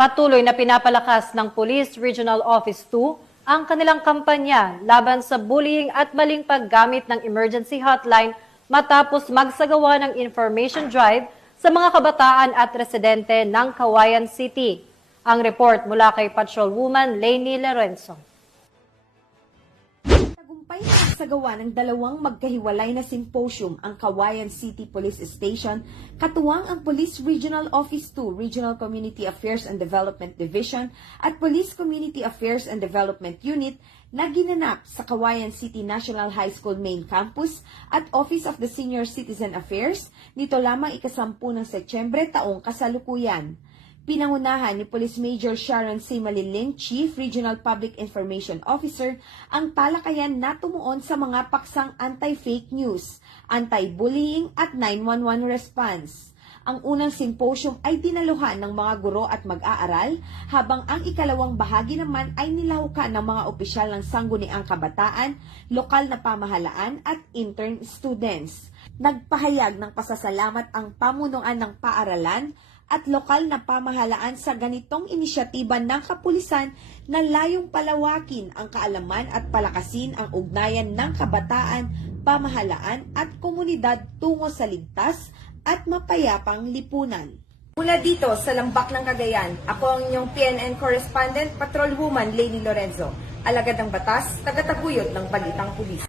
Patuloy na pinapalakas ng Police Regional Office 2 ang kanilang kampanya laban sa bullying at maling paggamit ng emergency hotline matapos magsagawa ng information drive sa mga kabataan at residente ng Cauayan City. Ang report mula kay Patrolwoman Lainey Lorenzo. Tagumpay na nagsagawa ng dalawang magkahiwalay na symposium ang Cauayan City Police Station, katuwang ang Police Regional Office 2, Regional Community Affairs and Development Division at Police Community Affairs and Development Unit na ginanap sa Cauayan City National High School Main Campus at Office of the Senior Citizen Affairs nito lamang ika-10 ng Setyembre taong kasalukuyan. Pinangunahan ni Police Major Sharon C. Maliling, Chief Regional Public Information Officer, ang talakayan na tumuon sa mga paksang anti-fake news, anti-bullying at 911 response. Ang unang symposium ay dinaluhan ng mga guro at mag-aaral, habang ang ikalawang bahagi naman ay nilahukan ng mga opisyal ng sangguniang kabataan, lokal na pamahalaan at intern students. Nagpahayag ng pasasalamat ang pamunuan ng paaralan at lokal na pamahalaan sa ganitong inisyatiba ng kapulisan na layong palawakin ang kaalaman at palakasin ang ugnayan ng kabataan, pamahalaan at komunidad tungo sa ligtas at mapayapang lipunan. Mula dito sa Lambak ng Cagayan, ako ang inyong PNN correspondent, Patrolwoman Lainey Lorenzo, alagad ng batas, tagataguyod ng balitang pulis.